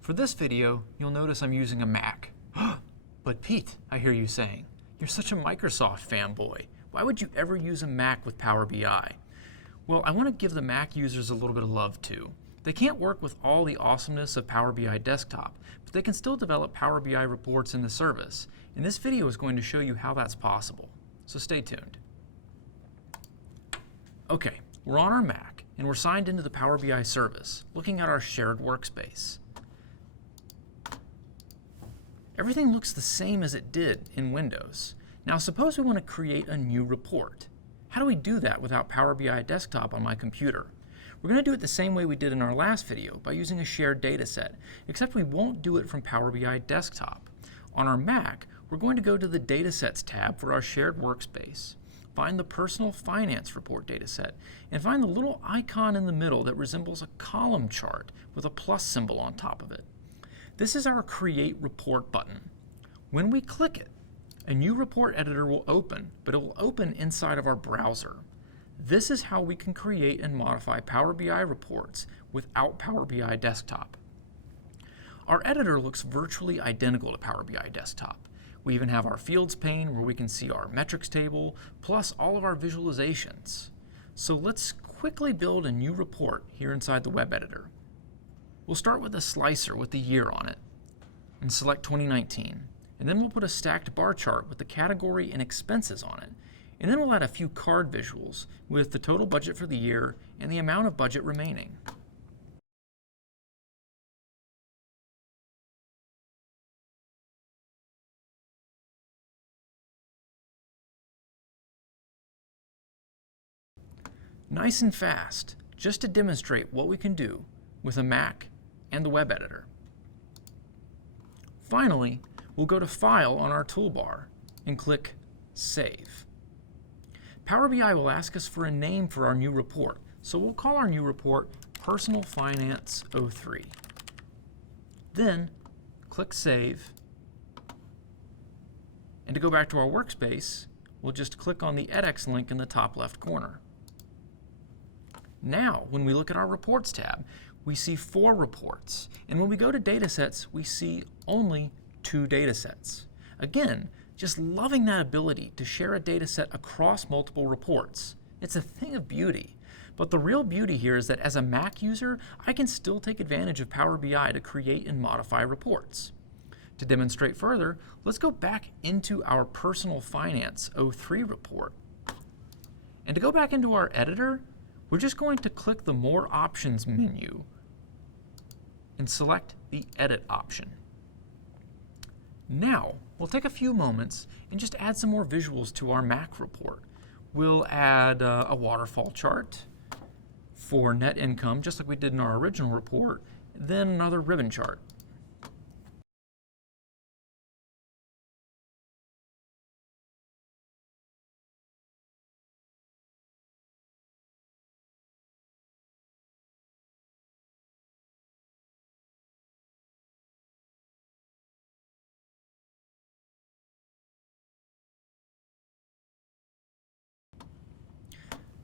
For this video, you'll notice I'm using a Mac. But Pete, I hear you saying, you're such a Microsoft fanboy. Why would you ever use a Mac with Power BI? Well, I want to give the Mac users a little bit of love too. They can't work with all the awesomeness of Power BI Desktop, but they can still develop Power BI reports in the service. And this video is going to show you how that's possible. So stay tuned. Okay, we're on our Mac, and we're signed into the Power BI service, looking at our shared workspace. Everything looks the same as it did in Windows. Now suppose we want to create a new report. How do we do that without Power BI Desktop on my computer? We're going to do it the same way we did in our last video, by using a shared data set, except we won't do it from Power BI Desktop. On our Mac, we're going to go to the Datasets tab for our shared workspace, find the Personal Finance Report dataset, and find the little icon in the middle that resembles a column chart with a plus symbol on top of it. This is our Create Report button. When we click it, a new report editor will open, but it will open inside of our browser. This is how we can create and modify Power BI reports without Power BI Desktop. Our editor looks virtually identical to Power BI Desktop. We even have our Fields pane where we can see our metrics table, plus all of our visualizations. So let's quickly build a new report here inside the web editor. We'll start with a slicer with the year on it and select 2019. And then we'll put a stacked bar chart with the category and expenses on it. And then we'll add a few card visuals with the total budget for the year and the amount of budget remaining. Nice and fast, just to demonstrate what we can do with a Mac and the web editor. Finally, we'll go to File on our toolbar and click Save. Power BI will ask us for a name for our new report, so we'll call our new report Personal Finance 03. Then, click Save, and to go back to our workspace, we'll just click on the edX link in the top left corner. Now, when we look at our Reports tab, we see 4 reports, and when we go to Datasets, we see only 2 datasets. Again, just loving that ability to share a dataset across multiple reports. It's a thing of beauty. But the real beauty here is that as a Mac user, I can still take advantage of Power BI to create and modify reports. To demonstrate further, let's go back into our Personal Finance 03 report. And to go back into our editor, we're just going to click the More Options menu and select the Edit option. Now, we'll take a few moments and just add some more visuals to our Mac report. We'll add a waterfall chart for net income, just like we did in our original report, then another ribbon chart.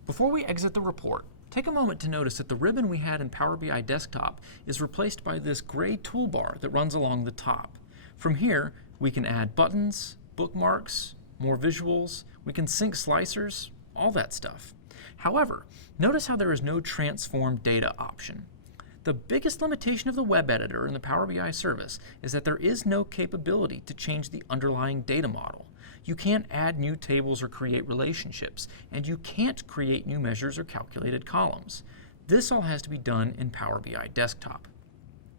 Before we exit the report, take a moment to notice that the ribbon we had in Power BI Desktop is replaced by this gray toolbar that runs along the top. From here, we can add buttons, bookmarks, more visuals, we can sync slicers, all that stuff. However, notice how there is no transform data option. The biggest limitation of the web editor in the Power BI service is that there is no capability to change the underlying data model. You can't add new tables or create relationships, and you can't create new measures or calculated columns. This all has to be done in Power BI Desktop.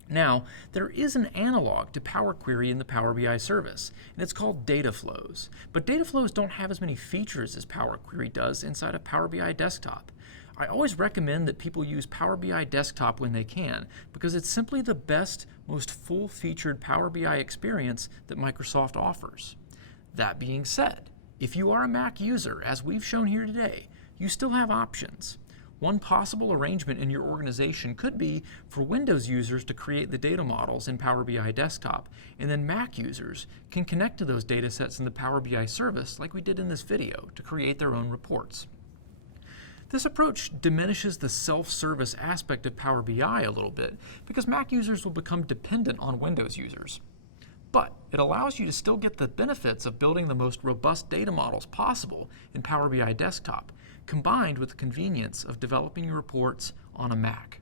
Now, there is an analog to Power Query in the Power BI service, and it's called data flows. But data flows don't have as many features as Power Query does inside of Power BI Desktop. I always recommend that people use Power BI Desktop when they can, because it's simply the best, most full-featured Power BI experience that Microsoft offers. That being said, if you are a Mac user, as we've shown here today, you still have options. One possible arrangement in your organization could be for Windows users to create the data models in Power BI Desktop, and then Mac users can connect to those datasets in the Power BI service like we did in this video to create their own reports. This approach diminishes the self-service aspect of Power BI a little bit because Mac users will become dependent on Windows users. But it allows you to still get the benefits of building the most robust data models possible in Power BI Desktop, combined with the convenience of developing your reports on a Mac.